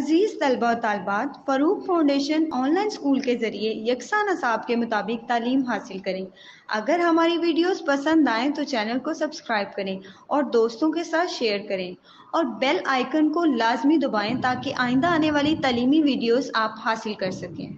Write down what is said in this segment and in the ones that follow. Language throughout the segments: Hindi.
अजीज तलबा और तालबात, फ़रूक फाउंडेशन ऑनलाइन स्कूल के ज़रिए यकसा नसाब के मुताबिक तालीम हासिल करें। अगर हमारी वीडियोस पसंद आएँ तो चैनल को सब्सक्राइब करें और दोस्तों के साथ शेयर करें और बेल आइकन को लाजमी दबाएं ताकि आइंदा आने वाली तालीमी वीडियोस आप हासिल कर सकें।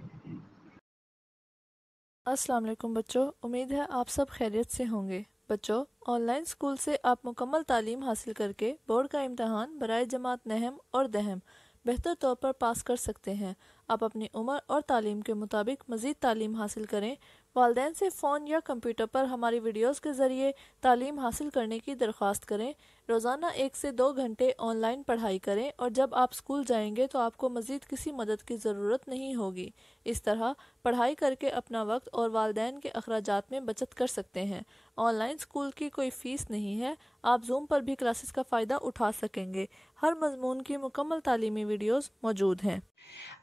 अस्सलाम वालेकुम बच्चों, उम्मीद है आप सब खैरियत से होंगे। बच्चों, ऑनलाइन स्कूल से आप मुकम्मल तालीम हासिल करके बोर्ड का इम्तहान बराए जमात नहम और दहम बेहतर तौर पर पास कर सकते हैं। आप अपनी उम्र और तालीम के मुताबिक मज़ीद तालीम हासिल करें। वालिदैन से फ़ोन या कंप्यूटर पर हमारी वीडियोस के ज़रिए तालीम हासिल करने की दरख्वास्त करें। रोज़ाना 1 से 2 घंटे ऑनलाइन पढ़ाई करें और जब आप स्कूल जाएंगे तो आपको मज़ीद किसी मदद की ज़रूरत नहीं होगी। इस तरह पढ़ाई करके अपना वक्त और वालिदैन के अखराजात में बचत कर सकते हैं। ऑनलाइन स्कूल की कोई फ़ीस नहीं है। आप जूम पर भी क्लासेस का फ़ायदा उठा सकेंगे। हर मजमून की मुकम्मल तालीमी वीडियोस मौजूद हैं।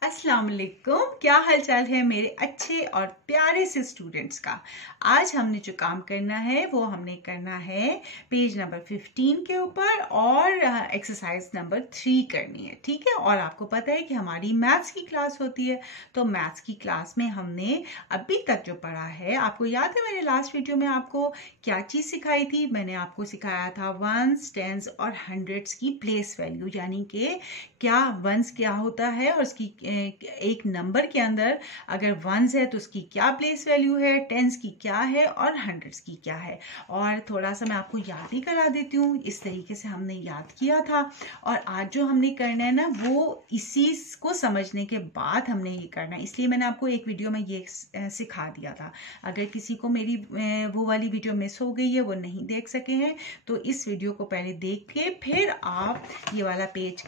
अस्सलाम वालेकुम, क्या हालचाल है मेरे अच्छे और प्यारे से स्टूडेंट्स का। आज हमने जो काम करना है वो हमने करना है पेज नंबर 15 के ऊपर और एक्सरसाइज नंबर 3 करनी है, ठीक है। और आपको पता है कि हमारी मैथ्स की क्लास होती है, तो मैथ्स की क्लास में हमने अभी तक जो पढ़ा है, आपको याद है मैंने लास्ट वीडियो में आपको क्या चीज़ सिखाई थी। मैंने आपको सिखाया था वंस, टेंस और हंड्रेड्स की प्लेस वैल्यू, यानी कि क्या वंस क्या होता है और उसकी एक नंबर के अंदर अगर वंस है तो उसकी क्या प्लेस वैल्यू है, टेंस की क्या है और हंड्रेड्स की क्या है। और थोड़ा सा मैं आपको याद ही करा देती हूँ, इस तरीके से हमने याद किया था। और आज जो हमने करना है ना, वो इसी को समझने के बाद हमने ये करना है, इसलिए मैंने आपको एक वीडियो में ये सिखा दिया था। अगर किसी को मेरी वो वाली वीडियो मिस हो गई है, वो नहीं देख सके हैं, तो इस वीडियो को पहले देख के फिर आप ये वाला पेज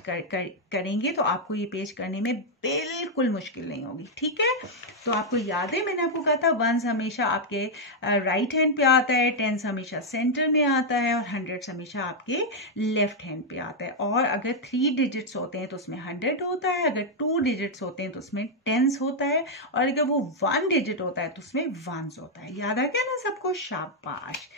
करेंगे तो आपको ये पेज करने में बिल्कुल मुश्किल नहीं होगी, ठीक है। तो आपको याद है मैंने आपको कहा था वंस हमेशा आपके राइट हैंड पे आता है, टेंस हमेशा सेंटर में आता है और हंड्रेड्स हमेशा आपके लेफ्ट हैंड पे आता है। और अगर 3 डिजिट्स होते हैं तो उसमें 100 होता है, अगर 2 डिजिट्स होते हैं तो उसमें टेंस होता है, और अगर वो 1 डिजिट होता है तो उसमें वंस होता है। याद आ गया ना सबको, शाबाश।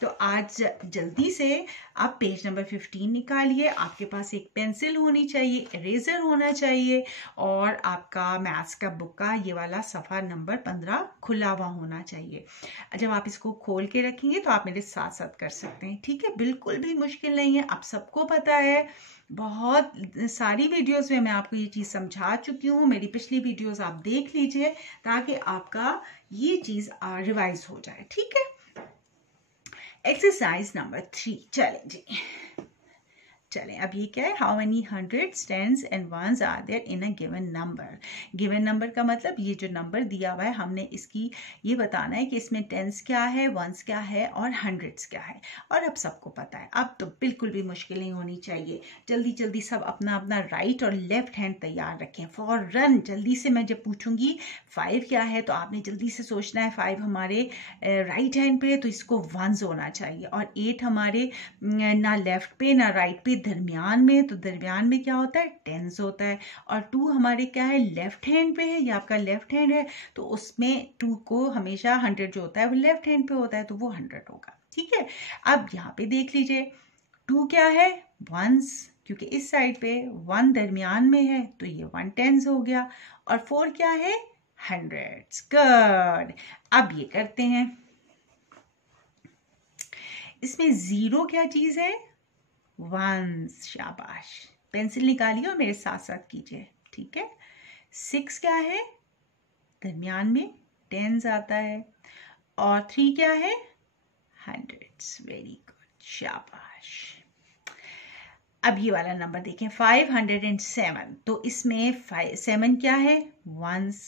तो आज जल्दी से आप पेज नंबर 15 निकालिए। आपके पास एक पेंसिल होनी चाहिए, इरेजर होना चाहिए और आपका मैथ्स का बुक का ये वाला सफ़ा नंबर 15 खुला हुआ होना चाहिए। जब आप इसको खोल के रखेंगे तो आप मेरे साथ साथ कर सकते हैं, ठीक है। बिल्कुल भी मुश्किल नहीं है, आप सबको पता है। बहुत सारी वीडियोस में मैं आपको ये चीज़ समझा चुकी हूँ। मेरी पिछली वीडियोस आप देख लीजिए ताकि आपका ये चीज़ रिवाइज हो जाए, ठीक है। एक्सरसाइज नंबर 3, चलें जी, चलें। अब ये क्या है, how many hundreds, tens and ones are there in a given number. Given number का मतलब ये जो नंबर दिया हुआ है, हमने इसकी ये बताना है कि इसमें टेंस क्या है, वंस क्या है और हंड्रेड्स क्या है। और अब सबको पता है, अब तो बिल्कुल भी मुश्किल नहीं होनी चाहिए। जल्दी जल्दी सब अपना अपना राइट और लेफ्ट हैंड तैयार रखें फौरन। जल्दी से मैं जब पूछूंगी 5 क्या है तो आपने जल्दी से सोचना है 5 हमारे राइट हैंड पे तो इसको वंस होना चाहिए, और 8 हमारे ना लेफ्ट पे ना राइट पे, दरमियान में, तो दरमियान में क्या होता है, टेंस होता है। और 2 हमारे क्या है, लेफ्ट हैंड पे है, ये आपका लेफ्ट हैंड है, तो उसमें 2 को हमेशा 100 जो होता है वो लेफ्ट हैंड पे होता है, तो वो 100 होगा, ठीक है। अब यहाँ पे देख लीजिए 2 क्या है, वंस, क्योंकि इस साइड पे 1 दरमियान में है तो ये 1 टेंस हो गया। और 4 क्या है, हंड्रेड्स। गुड। अब ये करते हैं, इसमें 0 क्या चीज है, वंस। शाबाश, पेंसिल निकालिए और मेरे साथ साथ कीजिए, ठीक है। 6 क्या है, दरमियान में टेंस आता है। और 3 क्या है, हंड्रेड्स। वेरी गुड, शाबाश। अब ये वाला नंबर देखें, 507, तो इसमें 7 क्या है, वंस,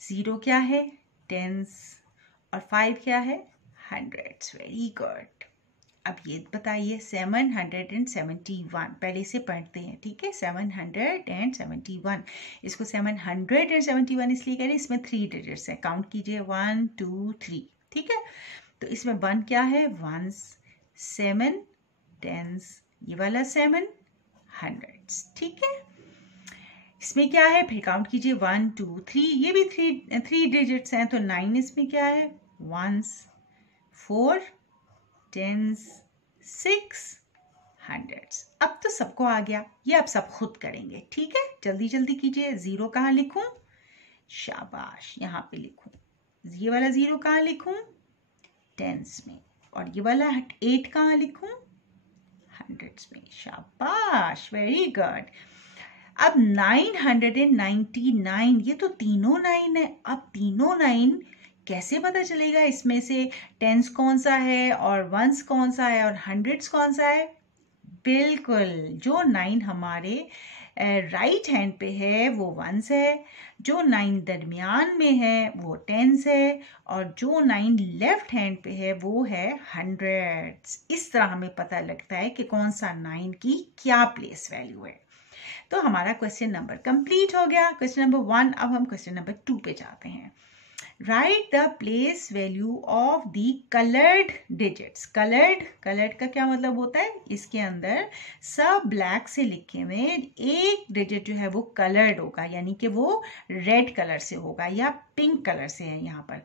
0 क्या है, टेंस, और 5 क्या है, हंड्रेड्स। Very good. अब ये बताइए 771, पहले से पढ़ते हैं, ठीक है। 771, इसको 771 इसलिए कह रहे हैं, इसमें 3 डिजिट्स हैं, काउंट कीजिए 1 2 3, ठीक है। तो इसमें 1 क्या है, वंस, 7 टेंस, ये वाला 7 हंड्रेड्स, ठीक है। इसमें क्या है, फिर काउंट कीजिए 1 2 3, ये भी 3 डिजिट्स हैं, तो 9 इसमें क्या है, वंस, 4 टेंस, 6 हंड्रेड्स। अब तो सबको आ गया, ये अब सब खुद करेंगे, ठीक है? जल्दी जल्दी कीजिए। 0 कहाँ लिखूं? शाबाश, यहाँ पे लिखूं। ये वाला 0 कहाँ लिखूं? टेंस में। और ये वाला 8 कहाँ लिखूं? हंड्रेड्स में। शाबाश, वेरी गुड। अब 999, ये तो तीनों 9 है। अब तीनों 9 कैसे पता चलेगा इसमें से टेंस कौन सा है और वंस कौन सा है और हंड्रेड्स कौन सा है? बिल्कुल, जो 9 हमारे राइट हैंड पे है वो वंस है, जो 9 दरमियान में है वो टेंस है, और जो 9 लेफ्ट हैंड पे है वो है हंड्रेड्स। इस तरह हमें पता लगता है कि कौन सा 9 की क्या प्लेस वैल्यू है। तो हमारा क्वेश्चन नंबर कंप्लीट हो गया, क्वेश्चन नंबर 1। अब हम क्वेश्चन नंबर 2 पे जाते हैं। Right the place value of the coloured digits. Coloured का क्या मतलब होता है? इसके अंदर सब ब्लैक से लिखे हुए एक डिजिट जो है वो कलर्ड होगा, यानी कि वो रेड कलर से होगा या पिंक कलर से है यहाँ पर।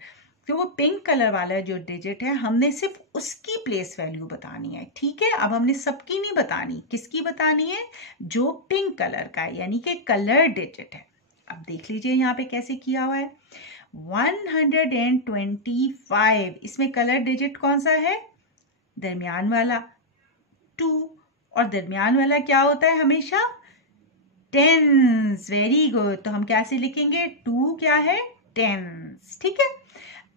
तो वो पिंक कलर वाला जो डिजिट है हमने सिर्फ उसकी प्लेस वैल्यू बतानी है, ठीक है? अब हमने सबकी नहीं बतानी, किसकी बतानी है? जो पिंक कलर का है, यानी कि कलर डिजिट है। अब देख लीजिए यहाँ पे कैसे किया हुआ है। 125, इसमें कलर डिजिट कौन सा है? दरमियान वाला 2, और दरमियान वाला क्या होता है हमेशा? टेंस। Very good. तो हम कैसे लिखेंगे? 2 क्या है? टेंस, ठीक है?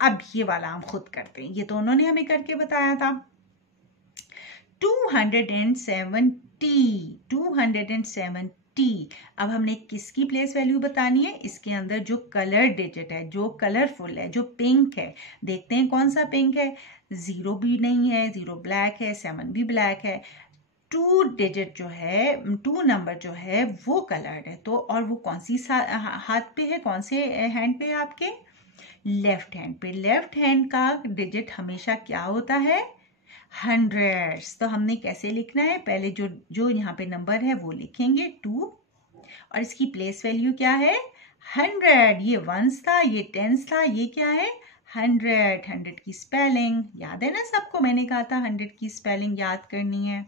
अब ये वाला हम खुद करते हैं, ये तो उन्होंने हमें करके बताया था। 270। अब हमने किसकी प्लेस वैल्यू बतानी है? इसके अंदर जो कलर डिजिट है, जो कलरफुल है, जो पिंक है, देखते हैं कौन सा पिंक है। 0 भी नहीं है, 0 ब्लैक है, 7 भी ब्लैक है। 2 डिजिट जो है, 2 नंबर जो है वो कलर्ड है। तो और वो कौन सी हाथ पे है, कौन से हैंड पे है आपके? लेफ्ट हैंड पे। लेफ्ट हैंड का डिजिट हमेशा क्या होता है? हंड्रेड्स। तो हमने कैसे लिखना है? पहले जो जो यहाँ पे नंबर है वो लिखेंगे 2, और इसकी प्लेस वैल्यू क्या है? 100। ये वंस था, ये टेंस था, ये क्या है? 100। 100 की स्पेलिंग याद है ना सबको? मैंने कहा था 100 की स्पेलिंग याद करनी है।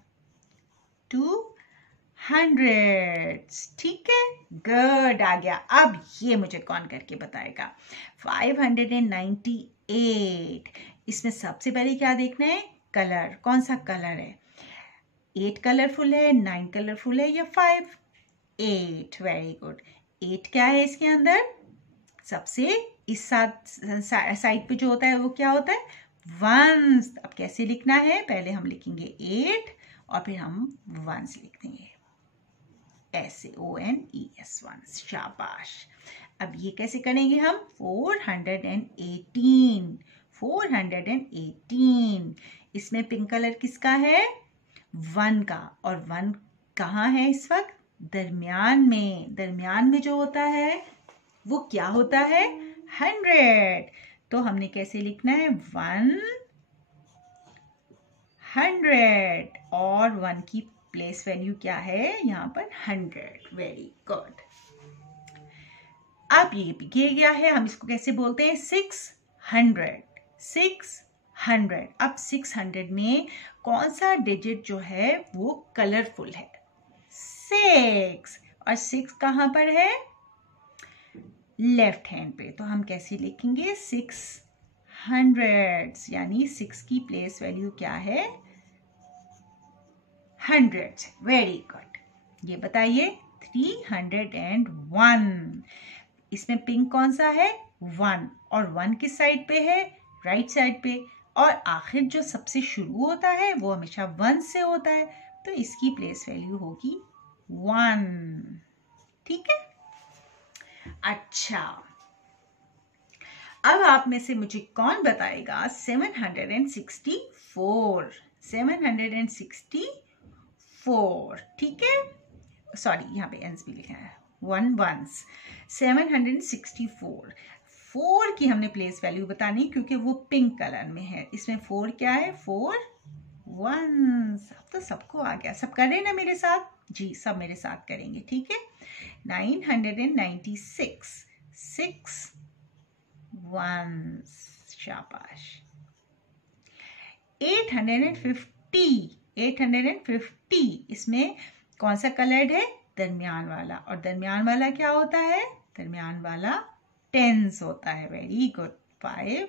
200, ठीक है? गुड, आ गया। अब ये मुझे कौन करके बताएगा? 598। इसमें सबसे पहले क्या देखना है? कलर। कौन सा कलर है? 8 कलरफुल है, 9 कलरफुल है या 5? 8। Very good. 8 क्या है इसके अंदर? सबसे इस साइड पे जो होता है वो क्या होता है? वंस। अब कैसे लिखना है? पहले हम लिखेंगे 8 और फिर हम वंस लिख देंगे, ऐसे ONES, वंस। शाबाश। अब ये कैसे करेंगे हम? 418। इसमें पिंक कलर किसका है? 1 का। और 1 कहाँ है इस वक्त? दरमियान में। दरमियान में जो होता है वो क्या होता है? 100। तो हमने कैसे लिखना है? 100, और 1 की प्लेस वैल्यू क्या है यहाँ पर? 100। Very good. अब ये किया गया है, हम इसको कैसे बोलते हैं? 600। 600। अब 600 में कौन सा डिजिट जो है वो कलरफुल है? 6। और 6 कहाँ पर है? लेफ्ट हैंड पे। तो हम कैसे लिखेंगे? 600, यानी 6 की प्लेस वैल्यू क्या है? 100। Very good. ये बताइए 301। इसमें पिंक कौन सा है? 1, और 1 किस साइड पे है? राइट साइड पे। और आखिर जो सबसे शुरू होता है वो हमेशा 1 से होता है, तो इसकी प्लेस वैल्यू होगी 1, ठीक है? अच्छा, अब आप में से मुझे कौन बताएगा 764? 764, ठीक है? सॉरी, यहाँ पे एंस भी लिखा है, 1 वंस। 764। 4 की हमने प्लेस वैल्यू बतानी, क्योंकि वो पिंक कलर में है। इसमें 4 क्या है? 4 वंस। अब तो सबको आ गया। सब कर रहे हैं ना मेरे साथ? जी, सब मेरे साथ करेंगे, ठीक है? 996। 6 वंस। शाबाश। 850। 850, इसमें कौन सा कलर्ड है? दरमियान वाला। और दरमियान वाला क्या होता है? दरमियान वाला टेंस होता है। Very good, 5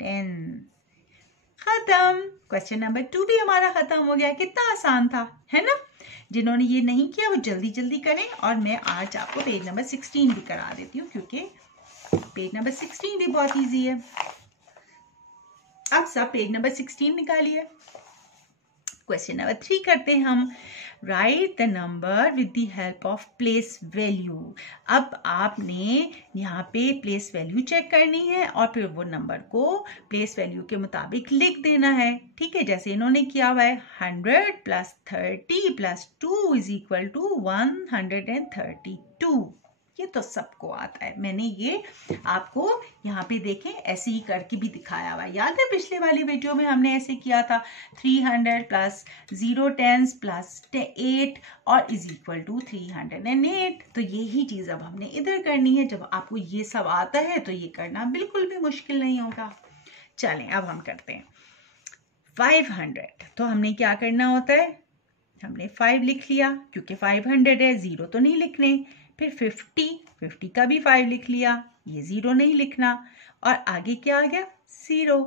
10। खत्म। क्वेश्चन नंबर 2 भी हमारा खत्म हो गया। कितना आसान था, है ना? जिन्होंने ये नहीं किया वो जल्दी जल्दी करें। और मैं आज आपको पेज नंबर 16 भी करा देती हूँ, क्योंकि पेज नंबर 16 भी बहुत इजी है। अब सब पेज नंबर 16 निकालिए। क्वेश्चन नंबर 3 करते हैं हम। Right the number with the help of place value. अब आपने यहाँ पे प्लेस वैल्यू चेक करनी है और फिर वो नंबर को प्लेस वैल्यू के मुताबिक लिख देना है। ठीक है, जैसे इन्होंने किया हुआ है 100 + 30 + 2 = 132। ये तो सबको आता है। मैंने ये आपको यहाँ पे देखें ऐसे ही करके भी दिखाया हुआ। याद है पिछले वाली वीडियो में हमने ऐसे किया था, 300 + 0 10 + 8 और = 308। तो यही चीज अब हमने इधर करनी है। जब आपको ये सब आता है तो ये करना बिल्कुल भी मुश्किल नहीं होगा। चलें अब हम करते हैं 500। तो हमने क्या करना होता है? हमने 5 लिख लिया क्योंकि 500 है, 0 तो नहीं लिखने। फिर 50 का भी 5 लिख लिया, ये 0 नहीं लिखना। और आगे क्या आ गया? 0।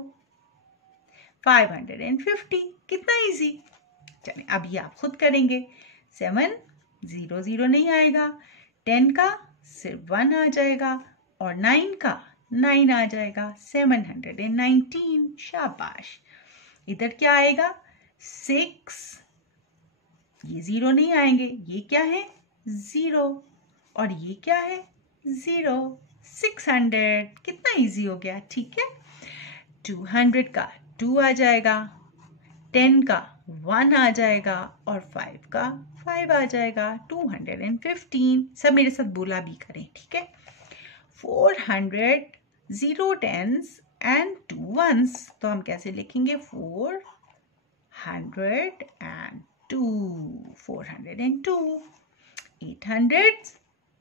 550। कितना इजी। चलिए अब ये आप खुद करेंगे। 7 0 0 नहीं आएगा, 10 का सिर्फ 1 आ जाएगा और 9 का 9 आ जाएगा। 719। शाबाश। इधर क्या आएगा? 6, ये 0 नहीं आएंगे। ये क्या है? 0। और ये क्या है? 0। 600। कितना इजी हो गया। ठीक है, 200 का 2 आ जाएगा, 10 का 1 आ जाएगा और 5 का 5 आ जाएगा। 215। सब मेरे साथ बोला भी करें, ठीक है? 400 0 10s and 2 1s। तो हम कैसे लिखेंगे? 402 402। 800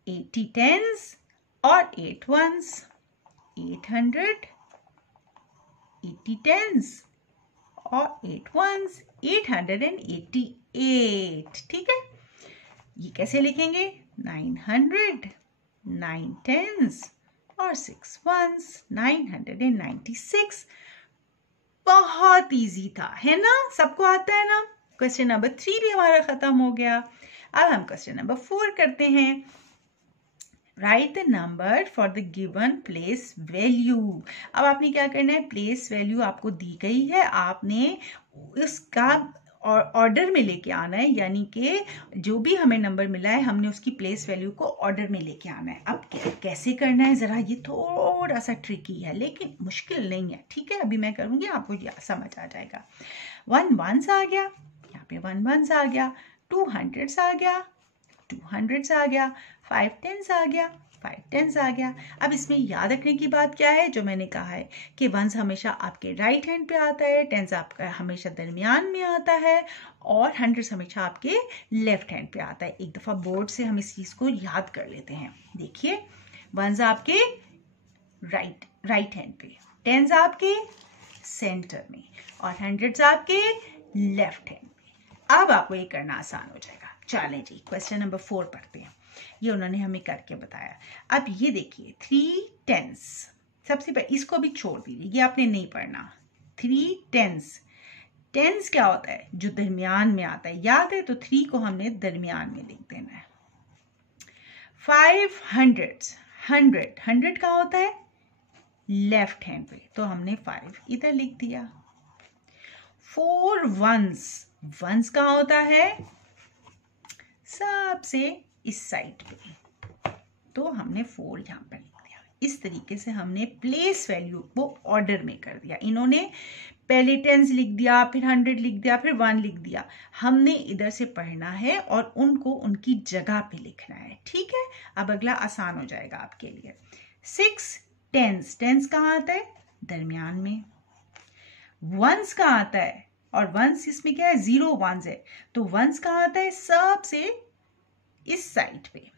80 10s और 8 1s। 800 80 10s और 8 1s। 888। ठीक है, ये कैसे लिखेंगे? 900 9 10s और 6 1s। 996। बहुत इजी था, है ना? सबको आता है ना? क्वेश्चन नंबर 3 भी हमारा खत्म हो गया। अब हम क्वेश्चन नंबर 4 करते हैं। Right the number for the given place value. अब आपने क्या करना है? प्लेस वैल्यू आपको दी गई है, आपने उसका ऑर्डर में लेके आना है। यानी कि जो भी हमें नंबर मिला है हमने उसकी प्लेस वैल्यू को ऑर्डर में लेके आना है। अब कैसे करना है जरा, ये थोड़ा सा ट्रिकी है लेकिन मुश्किल नहीं है। ठीक है, अभी मैं करूंगी, आपको समझ आ जाएगा। 1 1s आ गया, यहाँ पे 1 1s आ गया। 2 100s आ गया, 2 100s आ गया। 5 10s आ गया, 5 10s आ गया। अब इसमें याद रखने की बात क्या है? जो मैंने कहा है कि 1s हमेशा आपके राइट हैंड पे आता है, 10s आपका हमेशा दरमियान में आता है और 100s हमेशा आपके लेफ्ट हैंड पे आता है। एक दफा बोर्ड से हम इस चीज को याद कर लेते हैं। देखिए, 1s आपके राइट हैंड पे, 10s आपके सेंटर में और 100s आपके लेफ्ट हैंड में। अब आपको ये करना आसान हो जाएगा। चलें जी, क्वेश्चन नंबर 4 पढ़ते हैं। ये उन्होंने हमें करके बताया। अब ये देखिए 3 10s। सबसे पहले इसको भी छोड़ दीजिए, ये आपने नहीं पढ़ना। 3 10s। 10s क्या होता है? जो दरमियान में आता है। याद है? तो 3 को हमने दरमियान में लिख देना है। 5 100s। 100 का होता है लेफ्ट हैंड पे, तो हमने 5 इधर लिख दिया। 4 1s। 1s का होता है सबसे इस साइड पे, तो हमने 4 यहां पर लिख दिया। इस तरीके से हमने प्लेस वैल्यू को ऑर्डर में कर दिया। इन्होंने पहले 10s लिख दिया, फिर 100 लिख दिया, फिर 1 लिख दिया। हमने इधर से पढ़ना है और उनको उनकी जगह पे लिखना है। ठीक है, अब अगला आसान हो जाएगा आपके लिए। 6 10s। 10s कहाँ आता है? दरमियान में। 1s कहाँ आता है? और 1s इसमें क्या है? 0 1s है, तो 1s कहाँ आता है? सबसे इस साइड पे,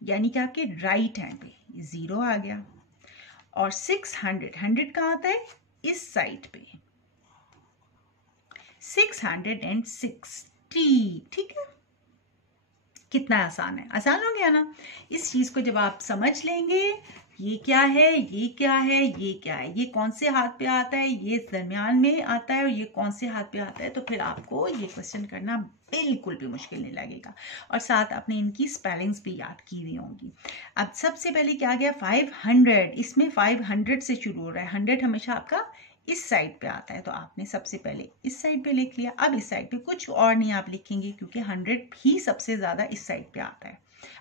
यानी कि आपके राइट हैंड पे। 0 आ गया। और 6 100 कहाँ आता है? इस साइड पे। 660। ठीक है, कितना आसान है, आसान हो गया ना। इस चीज को जब आप समझ लेंगे, ये क्या है, ये क्या है, ये क्या है, ये कौन से हाथ पे आता है, ये दरमियान में आता है और ये कौन से हाथ पे आता है, तो फिर आपको ये क्वेश्चन करना बिल्कुल भी मुश्किल नहीं लगेगा। और साथ आपने इनकी स्पेलिंग्स भी याद की हुई होंगी। अब सबसे पहले क्या गया 500, इसमें 500 से शुरू हो रहा है। 100 हमेशा आपका इस साइड पे आता है, तो आपने सबसे पहले इस साइड पे लिख लिया। अब इस साइड पे कुछ और नहीं आप लिखेंगे, क्योंकि 100 ही सबसे ज्यादा इस साइड पे आता है।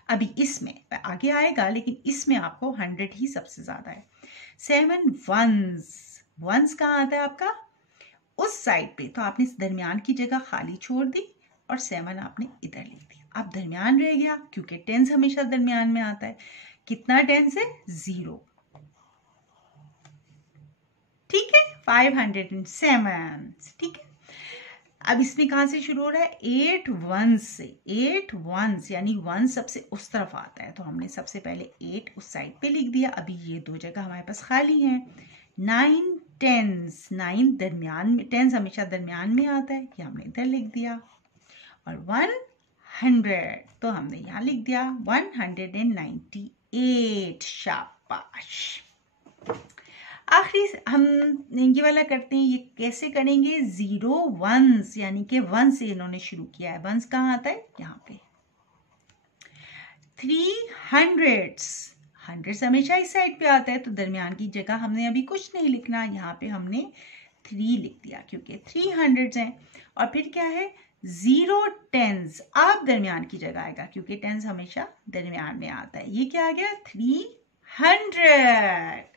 अभी इसमें आगे आएगा, लेकिन इसमें आपको 100 ही सबसे ज्यादा है। 7 वंस कहाँ आता है आपका, उस साइड पे, तो आपने इस दरमियान की जगह खाली छोड़ दी और 7 आपने इधर लिख दिया। अब दरमियान रह गया, क्योंकि टेंस हमेशा दरमियान में आता है। कितना टेंस है, 0। ठीक है, 507। ठीक है, अब इसमें कहां से शुरू हो रहा है, 8 वंस से। 8 वंस यानी 1 सबसे उस तरफ आता है, तो हमने सबसे पहले 8 उस साइड पे लिख दिया। अभी ये 2 जगह हमारे पास खाली हैं। 9 टेंस, 9 दरमियान में, टेंस हमेशा दरमियान में आता है, ये हमने इधर लिख दिया। और 100, तो हमने यहाँ लिख दिया 198। शाबाश। आखिरी हम ये वाला करते हैं, ये कैसे करेंगे, 0 वंस, यानी कि 1 से इन्होंने शुरू किया है। वंस कहाँ आता है, यहाँ पे। 300 हमेशा इस साइड पे आता है, तो दरमियान की जगह हमने अभी कुछ नहीं लिखना, यहाँ पे हमने 3 लिख दिया, क्योंकि 300 हैं। और फिर क्या है, 0 टेंस, अब दरमियान की जगह आएगा, क्योंकि टेंस हमेशा दरमियान में आता है। ये क्या आ गया, 300।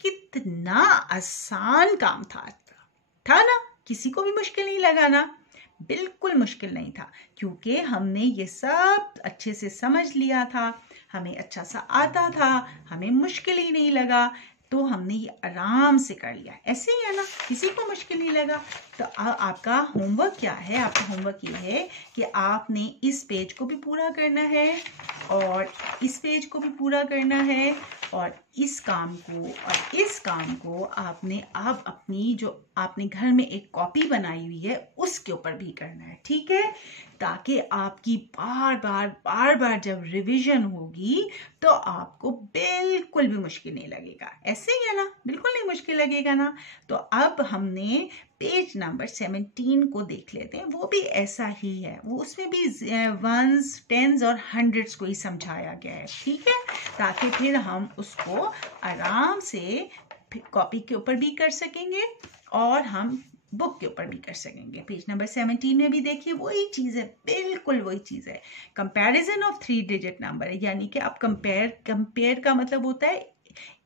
कितना आसान काम था ना, किसी को भी मुश्किल नहीं लगा ना, बिल्कुल मुश्किल नहीं था, क्योंकि हमने ये सब अच्छे से समझ लिया था, हमें अच्छा सा आता था, हमें मुश्किल ही नहीं लगा, तो हमने ये आराम से कर लिया। ऐसे ही है ना, किसी को मुश्किल नहीं लगा। तो आपका होमवर्क क्या है, आपका होमवर्क ये है कि आपने इस पेज को भी पूरा करना है और इस पेज को भी पूरा करना है, और इस काम को और इस काम को आपने अब अपनी जो आपने घर में एक कॉपी बनाई हुई है उसके ऊपर भी करना है। ठीक है, ताकि आपकी बार बार जब रिवीजन होगी तो आपको बिल्कुल भी मुश्किल नहीं लगेगा। ऐसे ही है ना, बिल्कुल नहीं मुश्किल लगेगा ना। तो अब हमने पेज नंबर 17 को देख लेते हैं, वो भी ऐसा ही है, वो उसमें भी वंस, टेंस और हंड्रेड्स को ही समझाया गया है। ठीक है, ताकि फिर हम उसको आराम से कॉपी के ऊपर भी कर सकेंगे और हम बुक के ऊपर भी कर सकेंगे। पेज नंबर 17 में भी देखिए वही चीज है, बिल्कुल वही चीज है। कंपैरिजन ऑफ 3 डिजिट नंबर, यानी कि आप कंपेयर का मतलब होता है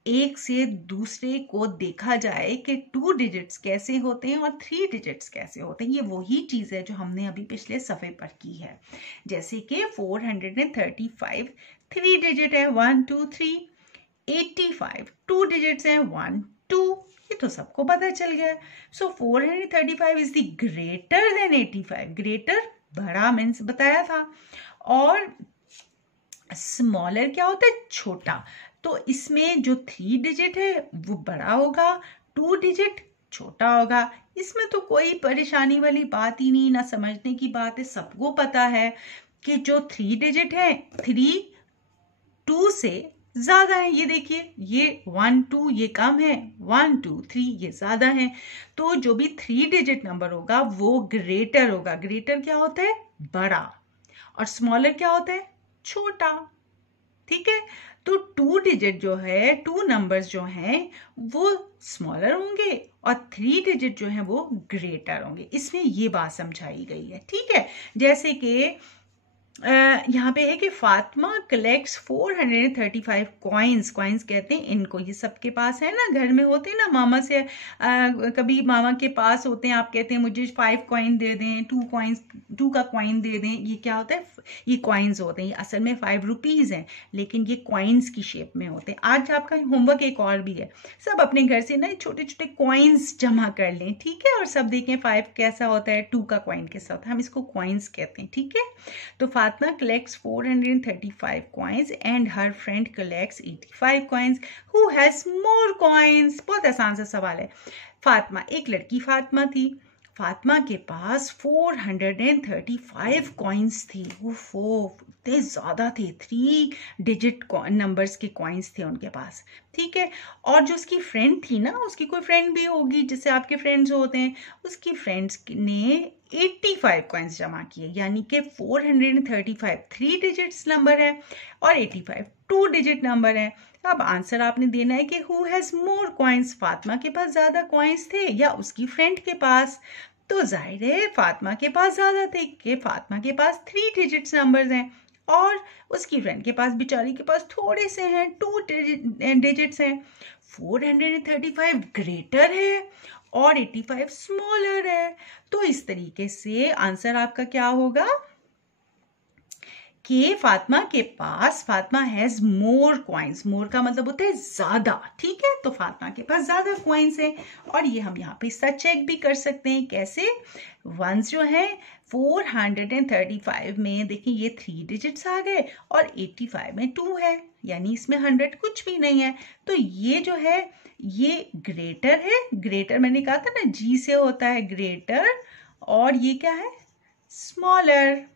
एक से दूसरे को देखा जाए कि 2 डिजिट्स कैसे होते हैं और 3 डिजिट्स कैसे होते हैं। ये वही चीज है जो हमने अभी पिछले सफे पर की है। जैसे कि 435 3 डिजिट है, 1 2 3। 85 2 डिजिट्स हैं, 1 2, ये तो सबको पता चल गया। सो 435 is the greater than 85। Greater बड़ा मीन्स बताया था, और स्मॉलर क्या होता है, छोटा। तो इसमें जो 3 डिजिट है वो बड़ा होगा, 2 डिजिट छोटा होगा। इसमें तो कोई परेशानी वाली बात ही नहीं, ना समझने की बात है, सबको पता है कि जो 3 डिजिट है 3 2 से ज्यादा है। ये देखिए, ये 1 2 ये कम है, 1 2 3 ये ज्यादा है। तो जो भी 3 डिजिट नंबर होगा वो ग्रेटर होगा। ग्रेटर क्या होता है, बड़ा, और स्मॉलर क्या होता है, छोटा। ठीक है, तो 2 डिजिट जो है, 2 नंबर्स जो हैं वो स्मॉलर होंगे और 3 डिजिट जो है वो ग्रेटर होंगे। इसमें ये बात समझाई गई है। ठीक है, जैसे कि यहाँ पे है कि फातिमा कलेक्ट्स 435 कॉइन्स। कॉइन्स कहते हैं इनको, ये सबके पास है ना, घर में होते हैं ना, मामा से कभी मामा के पास होते हैं, आप कहते हैं मुझे 5 कॉइन दे दें, 2 का कॉइन दे दें। ये क्या होता है, ये कॉइन्स होते हैं। ये असल में 5 रुपीज़ हैं, लेकिन ये कॉइन्स की शेप में होते हैं। आज आपका होमवर्क एक और भी है, सब अपने घर से ना छोटे छोटे कॉइन्स जमा कर लें। ठीक है, और सब देखें 5 कैसा होता है, 2 का कॉइन कैसा होता है, हम इसको कॉइन्स कहते हैं। ठीक है, तो Fatma collects 435 coins and her friend collects 85 coins. Who has more coins? बहुत आसान सा सवाल है। फातिमा, एक लड़की फातिमा थी फातिमा के पास 435 कॉइन्स थे। वो इतने ज़्यादा थे, 3 डिजिट नंबर्स के कॉइन्स थे उनके पास, ठीक है। और जो उसकी फ्रेंड थी ना, उसकी कोई फ्रेंड भी होगी जैसे आपके फ्रेंड्स होते हैं, उसकी फ्रेंड्स ने 85 कॉइन्स जमा किए, यानी कि 435 3 डिजिट्स नंबर है और 85 2 डिजिट नंबर है। अब आंसर आपने देना है कि who has more coins, Fatima के पास ज़्यादा कॉइन्स थे या उसकी फ्रेंड के पास। तो जाहिर है फातिमा के पास ज़्यादा थे कि फातिमा के पास 3 डिजिट्स नंबर्स हैं और उसकी फ्रेंड के पास, बेचारी के पास थोड़े से हैं, 2 डिजिट्स हैं। 435 ग्रेटर है और 85 स्मॉलर है। तो इस तरीके से आंसर आपका क्या होगा कि फातिमा के पास, फातिमा हैज मोर कॉइन्स, मोर का मतलब होता है ज्यादा, ठीक है। तो फातिमा के पास ज्यादा कॉइन्स है। और ये हम यहाँ पे इसका चेक भी कर सकते हैं, कैसे? वंस जो है 435 में देखिए ये 3 डिजिट्स आ गए और 85 में 2 है, यानी इसमें 100 कुछ भी नहीं है। तो ये जो है ये ग्रेटर है, ग्रेटर मैंने कहा था ना जी से होता है ग्रेटर, और ये क्या है? स्मॉलर।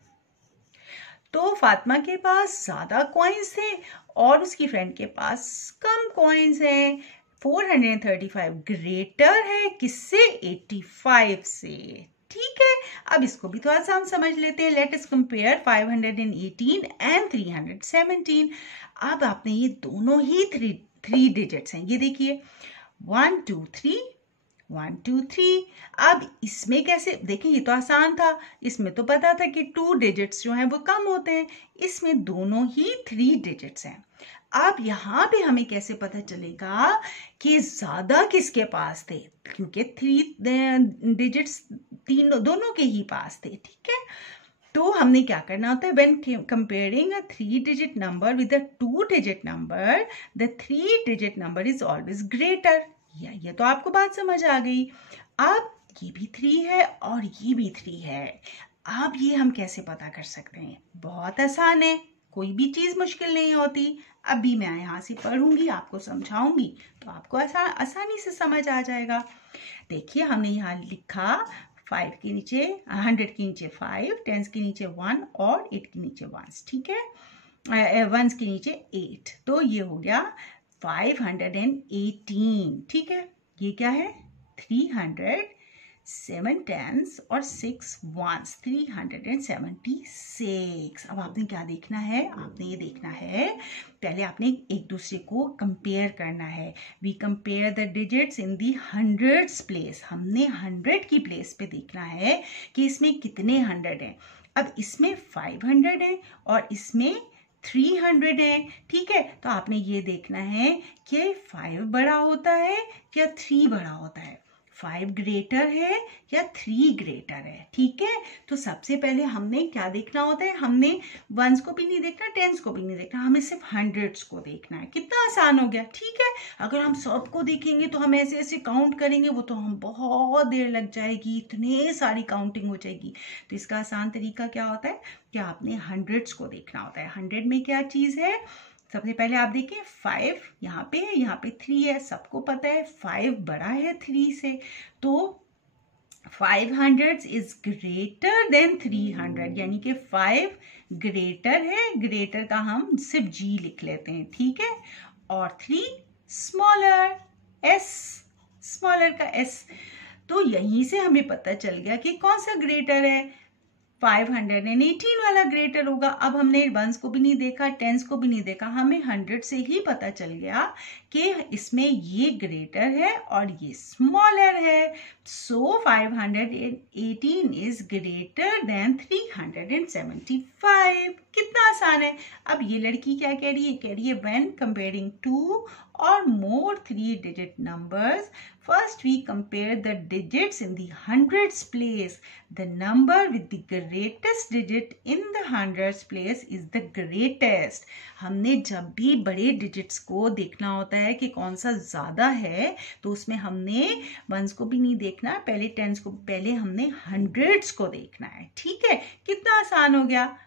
तो फातिमा के पास ज्यादा कॉइन्स थे और उसकी फ्रेंड के पास कम कॉइन्स हैं। 435 ग्रेटर है किससे? 85 से, ठीक है। अब इसको भी थोड़ा सा हम समझ लेते हैं। Let us compare 518 and 317। अब आपने ये दोनों ही थ्री डिजिट्स हैं, ये देखिए 1 2 3 1 2 3। अब इसमें कैसे देखें, ये तो आसान था, इसमें तो पता था कि 2 डिजिट्स जो हैं वो कम होते हैं, इसमें दोनों ही 3 डिजिट्स हैं। अब यहाँ पे हमें कैसे पता चलेगा कि ज्यादा किसके पास थे? क्योंकि 3 डिजिट्स दोनों के ही पास थे, ठीक है। तो हमने क्या करना होता है, when comparing a 3 digit number with a 2 digit number, the 3 digit number is always greater. ये तो आपको बात समझ आ गई। अब ये भी 3 है और ये भी 3 है। अब ये हम कैसे पता कर सकते हैं? बहुत आसान है, कोई भी चीज मुश्किल नहीं होती। अभी मैं यहाँ से पढ़ूंगी, आपको समझाऊंगी, तो आपको आसानी से समझ आ जाएगा। देखिए हमने यहाँ लिखा 5 के नीचे 100 के नीचे 5, 10 के नीचे 1 और 8 के नीचे 1, ठीक है, 1 के नीचे 8। तो ये हो गया 518, ठीक है। ये क्या है? 300, 7 10s और 6 1s, 376। अब आपने क्या देखना है? आपने ये देखना है, पहले आपने एक दूसरे को कंपेयर करना है। We compare the digits in the hundreds place. हमने 100 की प्लेस पे देखना है कि इसमें कितने 100 हैं। अब इसमें 500 है और इसमें 300 है, ठीक है। तो आपने ये देखना है कि 5 बड़ा होता है या 3 बड़ा होता है, 5 ग्रेटर है या 3 ग्रेटर है, ठीक है। तो सबसे पहले हमने क्या देखना होता है? हमने 1s को भी नहीं देखना, 10s को भी नहीं देखना, हमें सिर्फ 100s को देखना है। कितना आसान हो गया, ठीक है। अगर हम सबको देखेंगे तो हम ऐसे ऐसे काउंट करेंगे, वो तो हम बहुत देर लग जाएगी, इतने सारी काउंटिंग हो जाएगी। तो इसका आसान तरीका क्या होता है कि आपने 100s को देखना होता है। 100 में क्या चीज है? सबसे पहले आप देखिए 5 यहाँ पे है, यहाँ पे 3 है, सबको पता है 5 बड़ा है 3 से, तो 500 इज ग्रेटर देन 300, यानी कि 5 ग्रेटर है, ग्रेटर का हम सिर्फ जी लिख लेते हैं, ठीक है। और 3 स्मॉलर, एस, स्मॉलर का एस। तो यहीं से हमें पता चल गया कि कौन सा ग्रेटर है, 518 वाला ग्रेटर होगा। अब हमने 1s को भी नहीं देखा, 10s को भी नहीं देखा, हमें 100 से ही पता चल गया कि इसमें ये ग्रेटर है और ये स्मॉलर है। सो 518 इज ग्रेटर देन 375। कितना आसान है। अब ये लड़की क्या कह रही है? कह रही है when comparing 2 or more 3 digit numbers, first we compare the digits in the hundreds place. The number with the greatest digit in the hundreds place is the greatest. हमने जब भी बड़े डिजिट्स को देखना होता है कि कौन सा ज्यादा है, तो उसमें हमने 1s को भी नहीं देखना, पहले 10s को, पहले हमने 100s को देखना है, ठीक है। कितना आसान हो गया।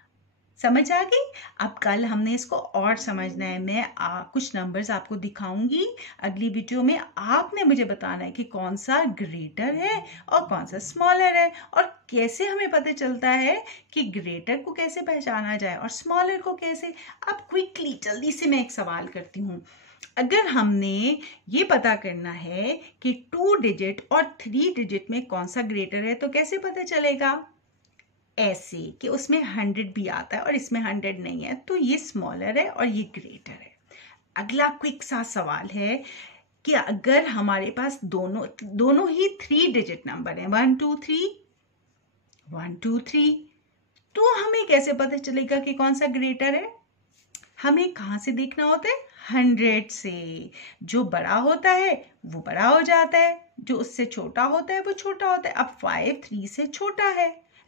समझ आ गई? अब कल हमने इसको और समझना है। मैं कुछ नंबर्स आपको दिखाऊंगी अगली वीडियो में। आपने मुझे बताना है कि कौन सा ग्रेटर है और कौन सा स्मॉलर है, और कैसे हमें पता चलता है कि ग्रेटर को कैसे पहचाना जाए और स्मॉलर को कैसे। अब क्विकली जल्दी से मैं एक सवाल करती हूँ। अगर हमने ये पता करना है कि 2 डिजिट और 3 डिजिट में कौन सा ग्रेटर है तो कैसे पता चलेगा? ऐसे कि उसमें 100 भी आता है और इसमें 100 नहीं है, तो ये स्मॉलर है और ये ग्रेटर है। अगला क्विक सा सवाल है कि अगर हमारे पास दोनों ही 3 डिजिट नंबर हैं, 1 2 3, तो हमें कैसे पता चलेगा कि कौन सा ग्रेटर है? हमें कहाँ से देखना होता है? 100 से। जो बड़ा होता है वो बड़ा हो जाता है, जो उससे छोटा होता है वो छोटा होता है। अब 5 3 से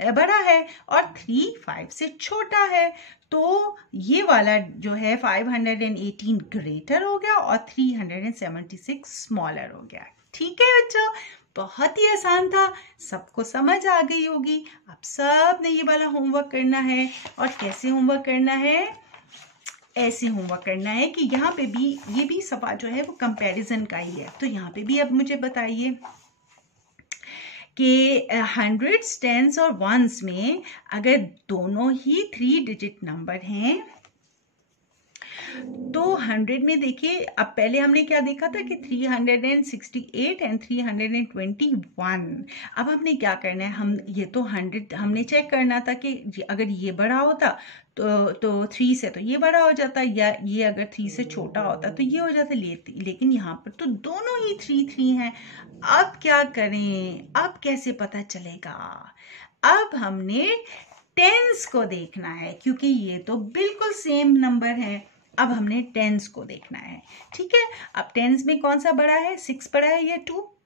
बड़ा है और 3 5 से छोटा है, तो ये वाला जो है 518 ग्रेटर हो गया और 376 स्मॉलर हो गया। ठीक है बच्चों, बहुत ही आसान था, सबको समझ आ गई होगी। अब सब ने ये वाला होमवर्क करना है। और कैसे होमवर्क करना है? ऐसे होमवर्क करना है कि यहाँ पे भी ये भी सवाल जो है वो कंपैरिजन का ही है। तो यहाँ पे भी अब मुझे बताइए कि 100s, 10s और 1s में अगर दोनों ही 3 डिजिट नंबर हैं तो 100 में देखिए, अब पहले हमने क्या देखा था कि 368 एंड 321। अब हमने क्या करना है, हम ये तो 100 हमने चेक करना था कि अगर ये बड़ा होता तो 3 से तो ये बड़ा हो जाता, या ये अगर 3 से छोटा होता तो ये हो जाता। लेकिन यहाँ पर तो दोनों ही 3 हैं। अब क्या करें? अब कैसे पता चलेगा? अब हमने टेंस को देखना है, क्योंकि ये तो बिल्कुल सेम नंबर है। अब हमने टेंस को देखना है। ठीक है, अब टेंस में कौन सा बड़ा है? 6 बड़ा है या 2?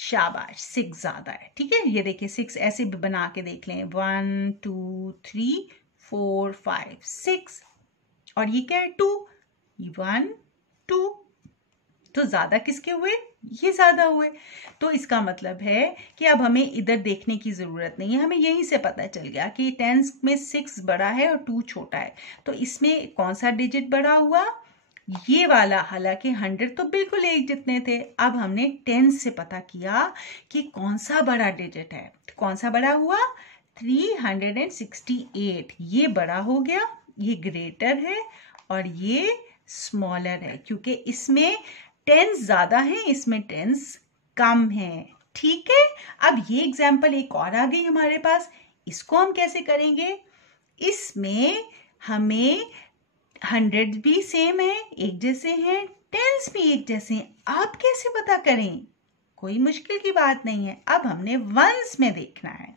शाबाश, 6 ज्यादा है। ठीक है, ये देखिए 6 ऐसे भी बना के देख लें, 1 2 3 4 5 6, और ये क्या है? 2, 1 2, तो ज्यादा किसके हुए? ये ज्यादा हुए। तो इसका मतलब है कि अब हमें इधर देखने की जरूरत नहीं है, हमें यहीं से पता चल गया कि टेंस में 6 बड़ा है और 2 छोटा है। तो इसमें कौन सा डिजिट बड़ा हुआ? ये वाला। हालांकि 100 तो बिल्कुल एक जितने थे। अब हमने टेंस से पता किया कि कौन सा बड़ा डिजिट है। कौन सा बड़ा हुआ? 368, ये बड़ा हो गया, ये ग्रेटर है और ये स्मॉलर है, क्योंकि इसमें टेंस ज्यादा है, इसमें टेंस कम है। ठीक है, अब ये एग्जाम्पल एक और आ गई हमारे पास। इसको हम कैसे करेंगे? इसमें हमें 100 भी सेम है, एक जैसे हैं, टेंस भी एक जैसे हैं। आप कैसे पता करें? कोई मुश्किल की बात नहीं है। अब हमने वंस में देखना है।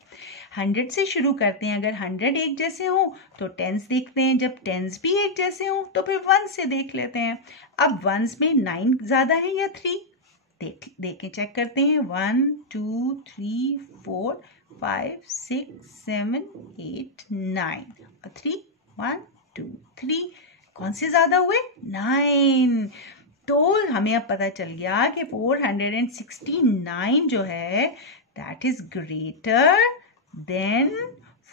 100 से शुरू करते हैं। अगर 100 एक जैसे हो तो टेंस देखते हैं, जब टेंस भी एक जैसे हो तो फिर वंस से देख लेते हैं। अब वंस में 9 ज्यादा है या 3? देखें, चेक करते हैं। 1 2 3 4 5 6 7 8 9 और 3 1 2 3, कौन से ज्यादा हुए? 9। तो हमें अब पता चल गया कि 469 जो है दैट इज ग्रेटर देन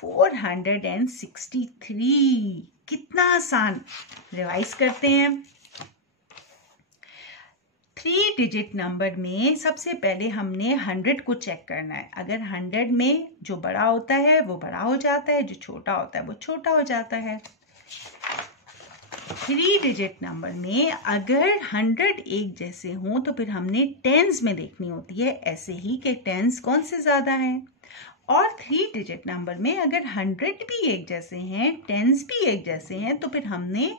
463। कितना आसान। रिवाइज करते हैं। 3 डिजिट नंबर में सबसे पहले हमने 100 को चेक करना है। अगर 100 में जो बड़ा होता है वो बड़ा हो जाता है, जो छोटा होता है वो छोटा हो जाता है। 3 डिजिट नंबर में अगर 100 एक जैसे हों तो फिर हमने टेंस में देखनी होती है, ऐसे ही कि टेंस कौन से ज्यादा हैं। और 3 डिजिट नंबर में अगर 100 भी एक जैसे हैं, टेंस भी एक जैसे हैं, तो फिर हमने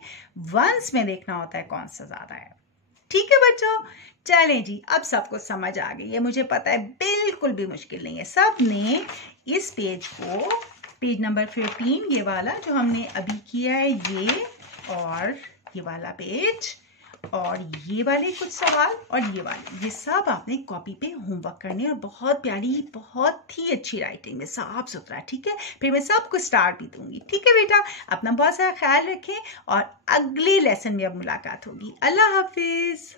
वंस में देखना होता है कौन सा ज्यादा है। ठीक है बच्चों, चलें जी, अब सबको समझ आ गई है, मुझे पता है बिल्कुल भी मुश्किल नहीं है। सब ने इस पेज को, पेज नंबर 15, ये वाला जो हमने अभी किया है, ये और ये वाला पेज और ये वाले कुछ सवाल और ये वाले, ये सब आपने कॉपी पे होमवर्क करने, और बहुत प्यारी, बहुत ही अच्छी राइटिंग में, साफ सुथरा। ठीक है, फिर मैं सबको स्टार भी दूंगी। ठीक है बेटा, अपना बहुत सारा ख्याल रखें और अगले लेसन में अब मुलाकात होगी। अल्लाह हाफिज।